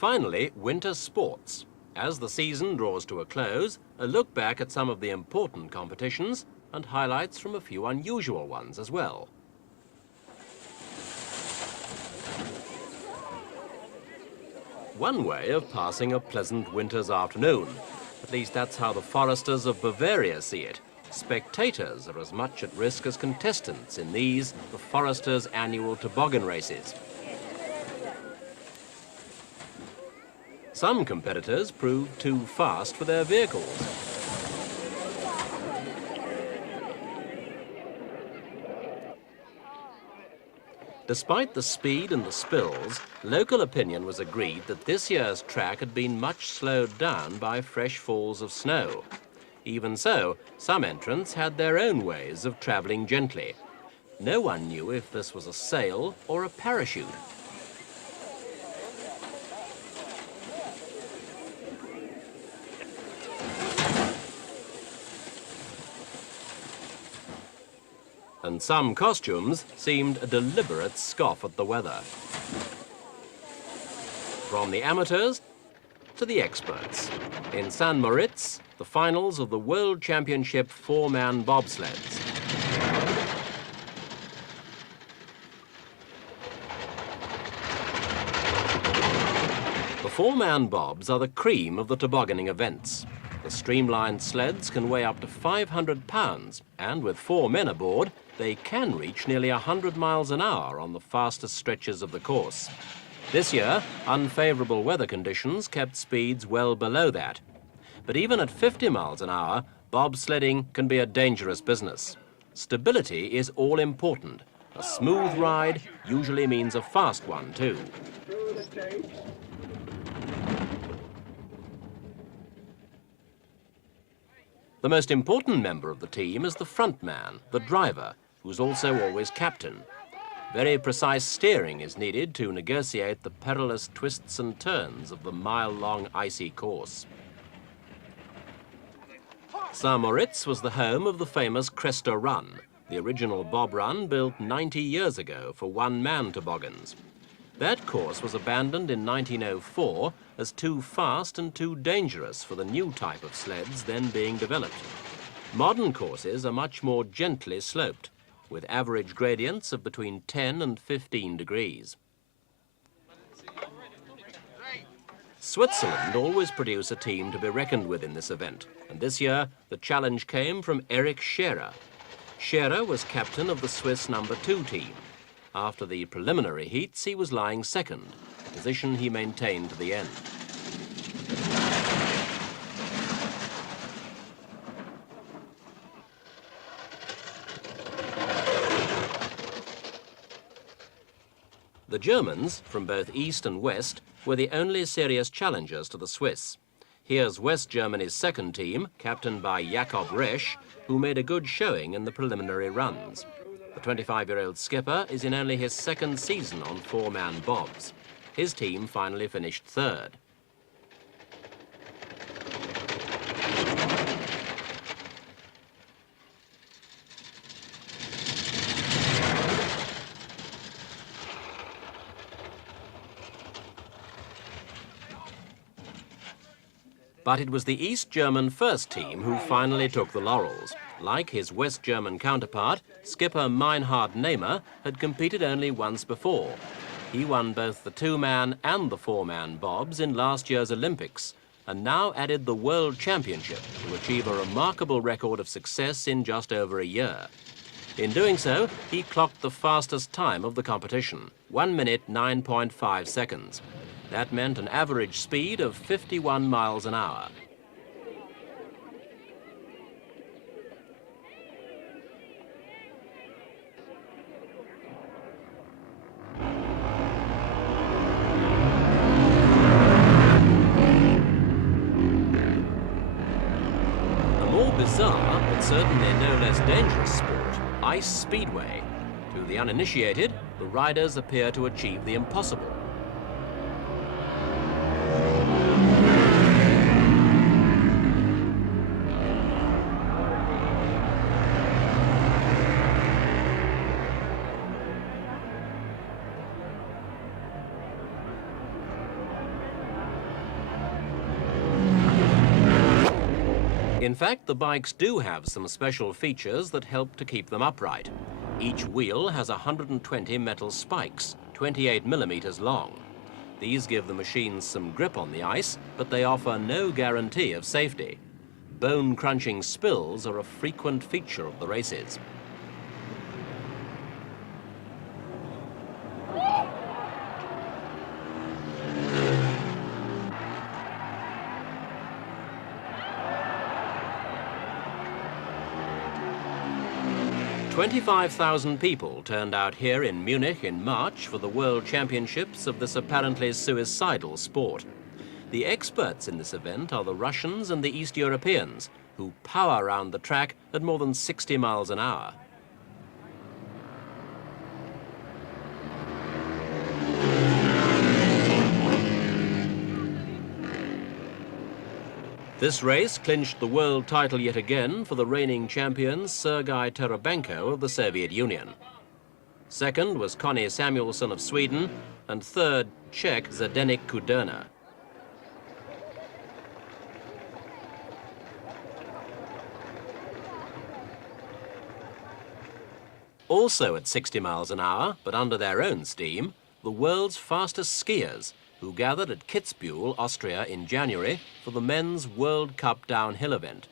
Finally, winter sports. As the season draws to a close, a look back at some of the important competitions and highlights from a few unusual ones as well. One way of passing a pleasant winter's afternoon. At least that's how the foresters of Bavaria see it. Spectators are as much at risk as contestants in these, the foresters' annual toboggan races. Some competitors proved too fast for their vehicles. Despite the speed and the spills, local opinion was agreed that this year's track had been much slowed down by fresh falls of snow. Even so, some entrants had their own ways of travelling gently. No one knew if this was a sail or a parachute. And some costumes seemed a deliberate scoff at the weather. From the amateurs to the experts. In St. Moritz, the finals of the World Championship four-man bobsleds. The four-man bobs are the cream of the tobogganing events. The streamlined sleds can weigh up to 500 pounds, and with 4 men aboard, they can reach nearly 100 miles an hour on the fastest stretches of the course. This year, unfavourable weather conditions kept speeds well below that. But even at 50 miles an hour, bobsledding can be a dangerous business. Stability is all important. A smooth ride usually means a fast one too. The most important member of the team is the front man, the driver, who's also always captain. Very precise steering is needed to negotiate the perilous twists and turns of the mile-long icy course. St. Moritz was the home of the famous Cresta Run, the original bob run built 90 years ago for one-man toboggans. That course was abandoned in 1904 as too fast and too dangerous for the new type of sleds then being developed. Modern courses are much more gently sloped, with average gradients of between 10 and 15 degrees. Switzerland always produce a team to be reckoned with in this event, and this year the challenge came from Erich Scherer. Scherer was captain of the Swiss number 2 team. After the preliminary heats, he was lying second, a position he maintained to the end. The Germans, from both east and west, were the only serious challengers to the Swiss. Here's West Germany's second team, captained by Jakob Resch, who made a good showing in the preliminary runs. The 25-year-old skipper is in only his second season on four-man bobs. His team finally finished third. But it was the East German first team who finally took the laurels. Like his West German counterpart, skipper Meinhard Nehmer had competed only once before. He won both the two-man and the four-man bobs in last year's Olympics, and now added the World Championship to achieve a remarkable record of success in just over a year. In doing so, he clocked the fastest time of the competition, 1 minute 9.5 seconds. That meant an average speed of 51 miles an hour. A more bizarre, but certainly no less dangerous sport, ice speedway. To the uninitiated, the riders appear to achieve the impossible. In fact, the bikes do have some special features that help to keep them upright. Each wheel has 120 metal spikes, 28 millimeters long. These give the machines some grip on the ice, but they offer no guarantee of safety. Bone-crunching spills are a frequent feature of the races. "25,000 people turned out here in Munich in March for the World Championships of this apparently suicidal sport. The experts in this event are the Russians and the East Europeans, who power around the track at more than 60 miles an hour. This race clinched the world title yet again for the reigning champion Sergei Tarabenko of the Soviet Union. Second was Conny Samuelsson of Sweden, and third, Czech Zdeněk Kuderna. Also at 60 miles an hour, but under their own steam, the world's fastest skiers, who gathered at Kitzbühel, Austria in January for the men's World Cup downhill event.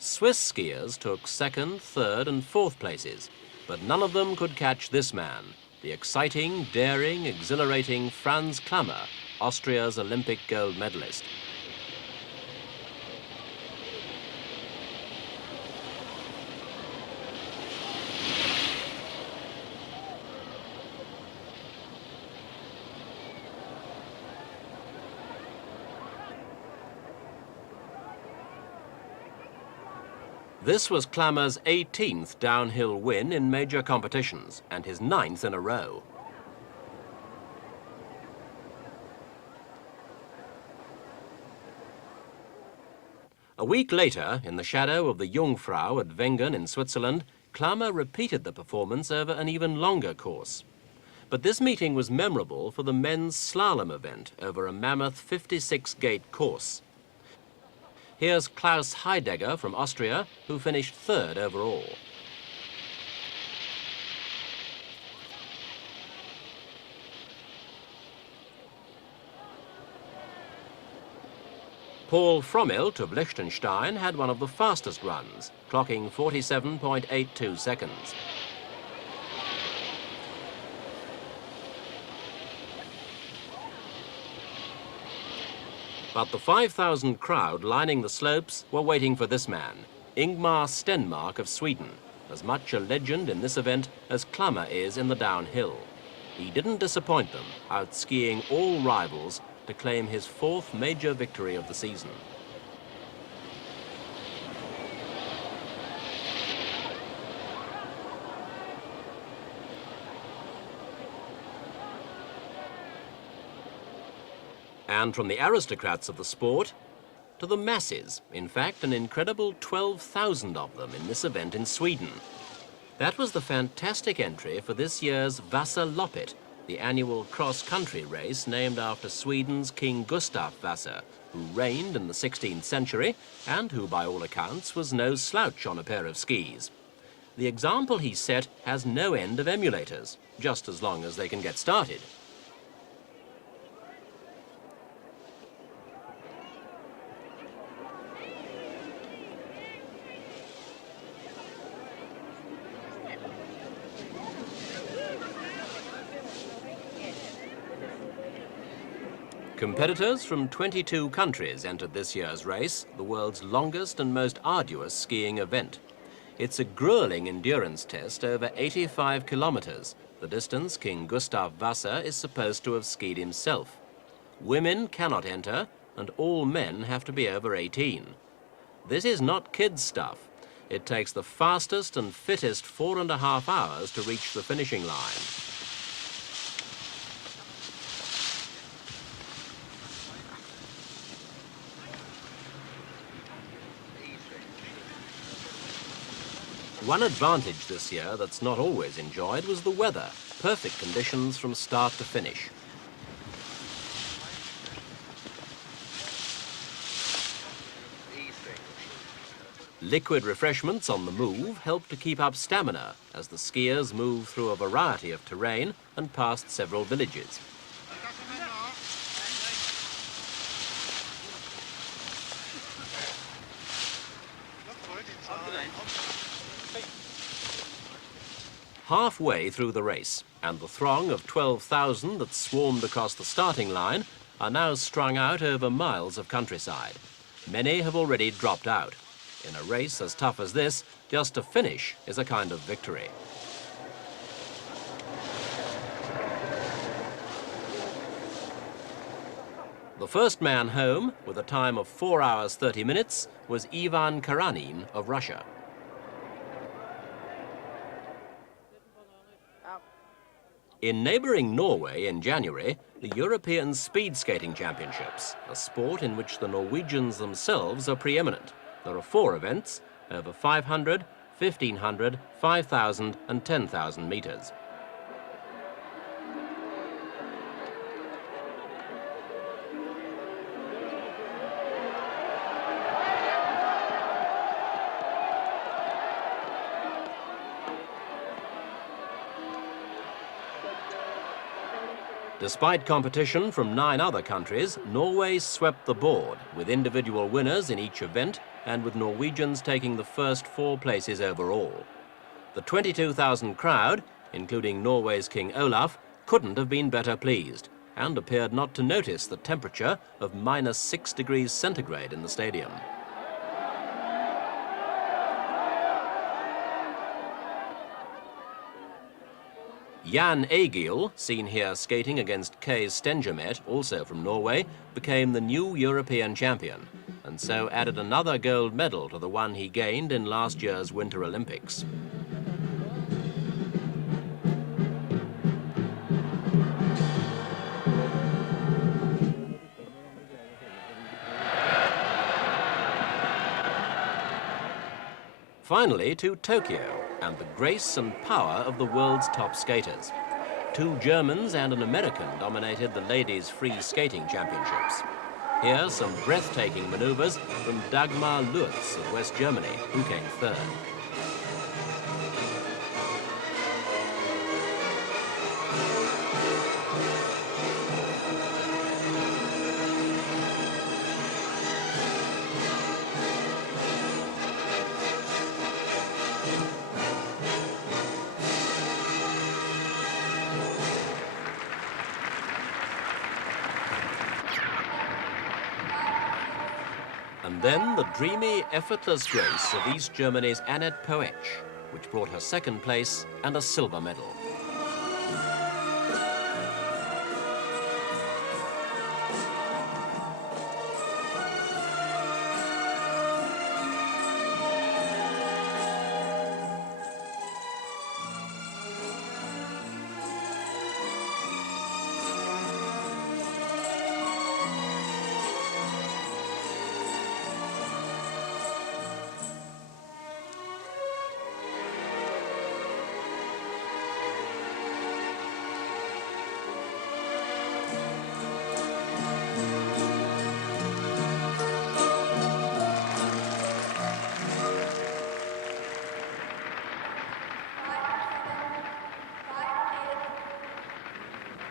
Swiss skiers took second, third and fourth places, but none of them could catch this man, the exciting, daring, exhilarating Franz Klammer, Austria's Olympic gold medalist. This was Klammer's 18th downhill win in major competitions and his 9th in a row. A week later, in the shadow of the Jungfrau at Wengen in Switzerland, Klammer repeated the performance over an even longer course. But this meeting was memorable for the men's slalom event over a mammoth 56-gate course. Here's Klaus Heidegger from Austria, who finished third overall. Paul Frommelt of Liechtenstein had one of the fastest runs, clocking 47.82 seconds. But the 5,000 crowd lining the slopes were waiting for this man, Ingemar Stenmark of Sweden, as much a legend in this event as Klammer is in the downhill. He didn't disappoint them, out-skiing all rivals to claim his 4th major victory of the season. And from the aristocrats of the sport to the masses, in fact, an incredible 12,000 of them in this event in Sweden. That was the fantastic entry for this year's Vasaloppet, the annual cross-country race named after Sweden's King Gustav Vasa, who reigned in the 16th century and who, by all accounts, was no slouch on a pair of skis. The example he set has no end of emulators, just as long as they can get started. Competitors from 22 countries entered this year's race, the world's longest and most arduous skiing event. It's a grueling endurance test over 85 kilometers, the distance King Gustav Vasa is supposed to have skied himself. Women cannot enter, and all men have to be over 18. This is not kids' stuff. It takes the fastest and fittest 4.5 hours to reach the finishing line. One advantage this year that's not always enjoyed was the weather. Perfect conditions from start to finish. Liquid refreshments on the move help to keep up stamina as the skiers move through a variety of terrain and past several villages. Halfway through the race, and the throng of 12,000 that swarmed across the starting line are now strung out over miles of countryside. Many have already dropped out. In a race as tough as this, just to finish is a kind of victory. The first man home, with a time of 4 hours 30 minutes, was Ivan Karanin of Russia. In neighbouring Norway in January, the European Speed Skating Championships, a sport in which the Norwegians themselves are preeminent. There are 4 events, over 500, 1,500, 5,000 and 10,000 metres. Despite competition from 9 other countries, Norway swept the board, with individual winners in each event and with Norwegians taking the first 4 places overall. The 22,000 crowd, including Norway's King Olaf, couldn't have been better pleased and appeared not to notice the temperature of -6 degrees centigrade in the stadium. Jan Egil, seen here skating against Kay Stenjamet, also from Norway, became the new European champion, and so added another gold medal to the one he gained in last year's Winter Olympics. Finally to Tokyo, and the grace and power of the world's top skaters. 2 Germans and an American dominated the ladies' free skating championships. Here, some breathtaking maneuvers from Dagmar Lutz of West Germany, who came 3rd. And then the dreamy, effortless grace of East Germany's Annette Poetsch, which brought her 2nd place and a silver medal.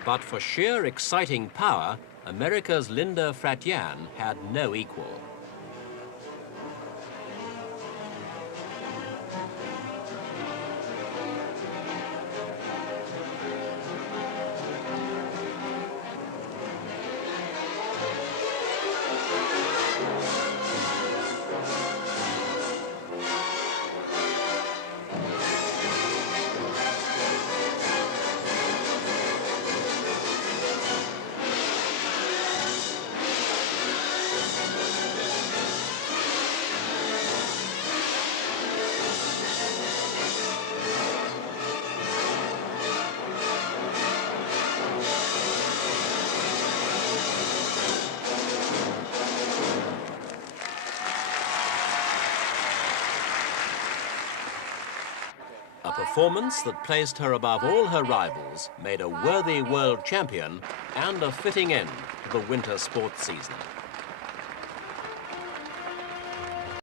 But for sheer exciting power, America's Linda Fratian had no equal. A performance that placed her above all her rivals, made a worthy world champion and a fitting end to the winter sports season.